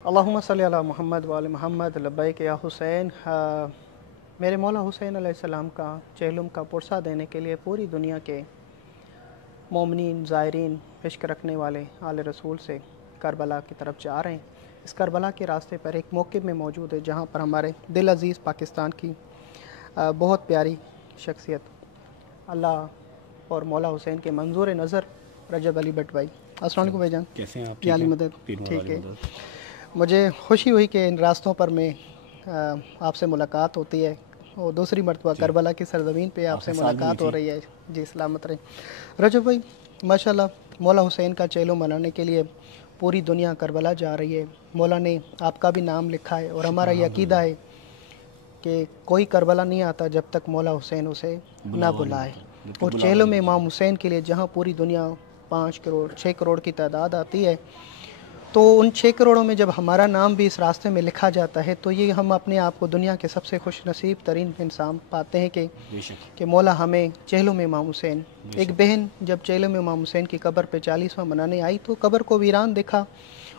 اللہم صلی علی محمد وآل محمد لبیک یا حسین۔ میرے مولا حسین علیہ السلام کا چہلم کا پرسہ دینے کے لیے پوری دنیا کے مومنین زائرین عشق رکھنے والے آل رسول سے کربلا کی طرف جا رہے ہیں۔ اس کربلا کے راستے پر ایک موقف میں موجود ہے جہاں پر ہمارے دل عزیز پاکستان کی بہت پیاری شخصیت اللہ اور مولا حسین کے منظور نظر رجب علی بٹ بھائی، السلام علیکم بھائی جان، کیسے ہیں آپ؟ علی مدد ٹھیک ہے۔ مجھے خوشی ہوئی کہ ان راستوں پر میں آپ سے ملاقات ہوتی ہے اور دوسری مرتبہ کربلا کی سرزمین پہ آپ سے ملاقات ہو رہی ہے۔ جی سلامت رہیں رجب بھائی۔ ماشاءاللہ مولا حسین کا چہلم منانے کے لیے پوری دنیا کربلا جا رہی ہے۔ مولا نے آپ کا بھی نام لکھا ہے اور ہمارا یہ عقیدہ ہے کہ کوئی کربلا نہیں آتا جب تک مولا حسین اسے نہ بلائے، اور چہلم امام حسین کے لیے جہاں پوری دنیا 5 کروڑ 6 کروڑ کی تعداد آتی ہے، تو ان 6 کروڑوں میں جب ہمارا نام بھی اس راستے میں لکھا جاتا ہے تو یہ ہم اپنے آپ کو دنیا کے سب سے خوش نصیب ترین انسان پاتے ہیں کہ مولا ہمیں چہلم امام حسین۔ ایک بہن جب چہلم امام حسین کی قبر پہ 40واں منانے آئی تو قبر کو ویران دیکھا،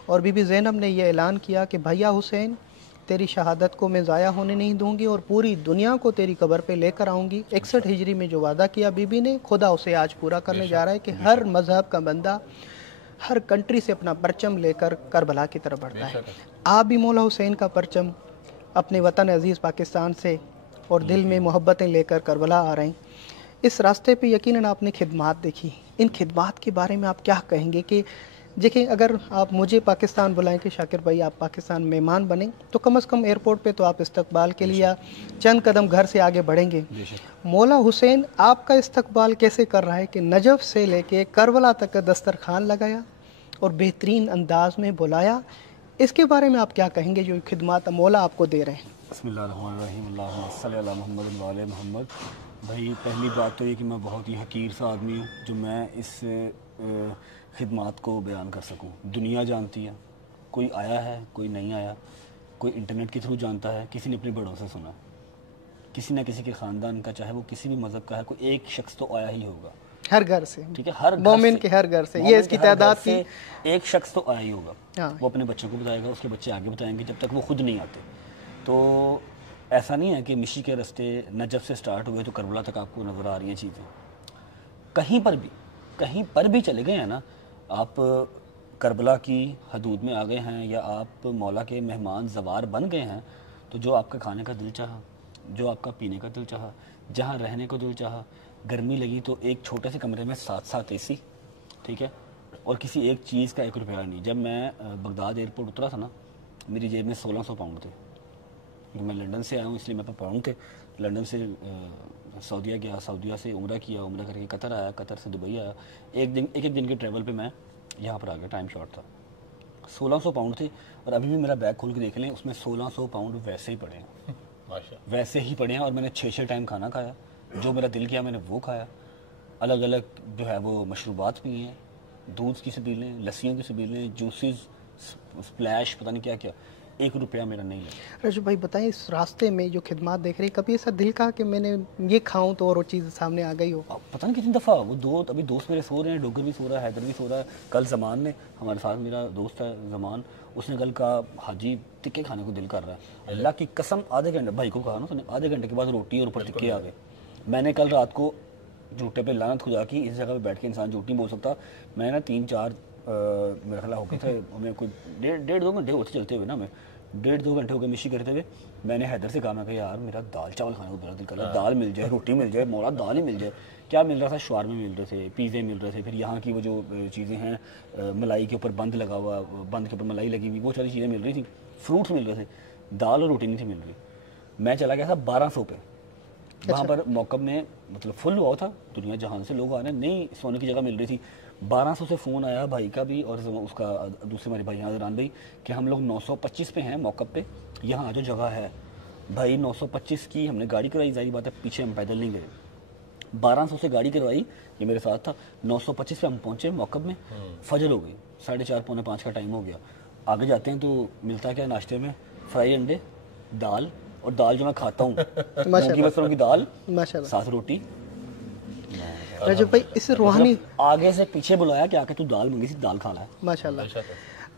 اور بی بی زینب نے یہ اعلان کیا کہ بھیا حسین، تیری شہادت کو میں ضائع ہونے نہیں دوں گی اور پوری دنیا کو تیری قبر پہ لے کر آؤں گی۔ 61 ہجری میں جو وعدہ کیا بی بی نے، خدا اسے آج پورا کرنے جا رہا ہے کہ ہر مذہب کا بندہ ہر کنٹری سے اپنا پرچم لے کر کربلا کی طرف بڑھتا ہے۔ آپ بھی مولا حسین کا پرچم اپنے وطن عزیز پاکستان سے اور دل میں محبتیں لے کر کربلا آ رہے ہیں۔ اس راستے پہ یقیناً آپ نے خدمات دیکھی، ان خدمات کے بارے میں آپ کیا کہیں گے؟ کہ دیکھیں، اگر آپ مجھے پاکستان بلائیں کہ شاکر بھائی آپ پاکستان مہمان بنیں تو کم از کم ایئرپورٹ پہ تو آپ استقبال کے لیے چند قدم گھر سے آگے بڑھیں گے۔ مولا حسین آپ کا استقبال کیسے کر رہا ہے کہ نجف سے لے کے کربلا تک کا دسترخوان لگایا اور بہترین انداز میں بلایا؟ اس کے بارے میں آپ کیا کہیں گے جو خدمات مولا آپ کو دے رہے ہیں؟ بسم اللہ الرحمن الرحیم، اللہم صلی علی محمد وعلی محمد۔ بھائی پہلی بات تو یہ کہ میں بہت ہی حقیر سا آدمی ہوں جو میں اس خدمات کو بیان کر سکوں۔ دنیا جانتی ہے، کوئی آیا ہے کوئی نہیں آیا، کوئی انٹرنیٹ کے تھرو جانتا ہے، کسی نے اپنے بڑوں سے سنا، کسی نہ کسی کے خاندان کا، چاہے وہ کسی بھی مذہب کا ہے، کوئی ایک شخص تو آیا ہی ہوگا ہر گھر سے، ٹھیک ہے، ہر مومن کے ہر گھر سے، یہ اس کی تعداد کی ایک شخص تو آیا ہی ہوگا۔ وہ اپنے بچوں کو بتائے گا، اس کے بچے آگے بتائیں گے جب تک وہ خود نہیں آتے۔ تو ایسا نہیں ہے کہ مشی کے رستے نجف سے سٹارٹ ہوئے تو کربلا تک آپ کو نظر آ رہی ہیں چیزیں۔ کہیں پر بھی چلے گئے ہیں نا آپ، کربلا کی حدود میں آ گئے ہیں یا آپ مولا کے مہمان زوار بن گئے ہیں، تو جو آپ کا کھانے کا دل چاہا، جو آپ کا پینے کا دل چاہا، جہاں رہنے کو دل چاہا، گرمی لگی تو ایک چھوٹے سے کمرے میں 7 اے سی، ٹھیک ہے، اور کسی ایک چیز کا 1 روپیہ نہیں۔ جب میں بغداد ایئرپورٹ اترا تھا نا، میری جیب میں 1600 پاؤنڈ تھے، کیونکہ میں لنڈن سے آیا ہوں اس لیے میرے پاس پاؤنڈ تھے۔ لنڈن سے سعودیہ گیا، سعودیہ سے عمرہ کیا، عمرہ کر کے قطر آیا، قطر سے دبئی آیا، ایک دن کے ٹریول پہ میں یہاں پر آ گیا، ٹائم شارٹ تھا۔ 1600 پاؤنڈ تھے، اور ابھی بھی میرا بیگ کھول کے دیکھ لیں، اس میں 1600 پاؤنڈ ویسے ہی پڑے ہیں، ویسے ہی پڑے ہیں، اور میں نے 6 ٹائم کھانا کھایا، جو میرا دل کیا میں نے وہ کھایا، الگ الگ جو ہے وہ مشروبات پیے ہیں، دودھ کی سبیلیں، لسیوں کی سبیلیں، جوسز، سپلیش، پتہ نہیں کیا کیا، 1 روپیہ میرا نہیں لگا۔ رجب بھائی بتائیں، اس راستے میں جو خدمات دیکھ رہے ہیں، کبھی ایسا دل کا کہ میں نے یہ کھاؤں تو اور وہ چیز سامنے آ گئی ہو؟ پتہ نہیں کتنی دفعہ وہ ابھی دوست میرے سو رہے ہیں، ڈوگر بھی سو رہا ہے، حیدر بھی سو رہا ہے، کل زمان نے ہمارے ساتھ، میرا دوست ہے زمان، اس نے کل کہا حاجی ٹکے کھانے کو دل کر رہا ہے، اللہ کی قسم آدھے گھنٹے، بھائی کو کہا نا، آدھے گھنٹے کے بعد روٹی اور اوپر ٹکے آ گئے۔ میں نے کل رات کو جھوٹے پہ لعنت خدا کی، اس جگہ پہ بیٹھ کے انسان جھوٹ نہیں بول سکتا، میں نا 3-4 میرا خیال ہو گئے تھے، ہمیں کوئی 1.5-2 گھنٹے ہوتے چلتے ہوئے نا، ہمیں 1.5-2 گھنٹے ہو گئے مشی کرتے ہوئے۔ میں نے حیدر سے کہا، میں کہا یار میرا دال چاول کھانے کو بڑا دل کر رہا ہے، دال مل جائے، روٹی مل جائے، مولا دال ہی مل جائے۔ کیا مل رہا تھا؟ شوارمے مل رہے تھے، پیزے مل رہے تھے، پھر یہاں کی وہ جو چیزیں ہیں ملائی کے اوپر بند لگا ہوا، بند کے اوپر ملائی لگی ہوئی، وہ ساری چیزیں مل رہی تھیں، فروٹس مل رہے تھے، دال اور روٹی نہیں تھی مل رہی۔ میں چلا گیا تھا 1200 پہ، وہاں پر موقب میں مطلب فل ہوا تھا، دنیا جہان سے لوگ آ رہے ہیں، نہیں سونے کی جگہ مل رہی تھی۔ 1200 سے فون آیا بھائی کا بھی اور اس کا دوسرے ہمارے بھائی حضران بھائی کہ ہم لوگ 925 پہ ہیں موقب پہ، یہاں آ جو جگہ ہے۔ بھائی 925 کی ہم نے گاڑی کرائی، ظاہری بات ہے پیچھے ہم پیدل نہیں گئے، 1200 سے گاڑی کروائی، یہ میرے ساتھ تھا، 925 پہ ہم پہنچے موقب میں، فجر ہو گئی، 4:30-4:45 کا ٹائم ہو گیا۔ آگے جاتے ہیں تو ملتا کیا ناشتے میں؟ فرائی انڈے، دال، اور دال جو میں کھاتا ہوں مونگی مسروں کی دال، ساتھ روٹی۔ رجب بھائی اس روحانی آگے سے پیچھے بلایا کہ آ کے تو دال منگی تھی، دال کھانا ہے۔ ماشاءاللہ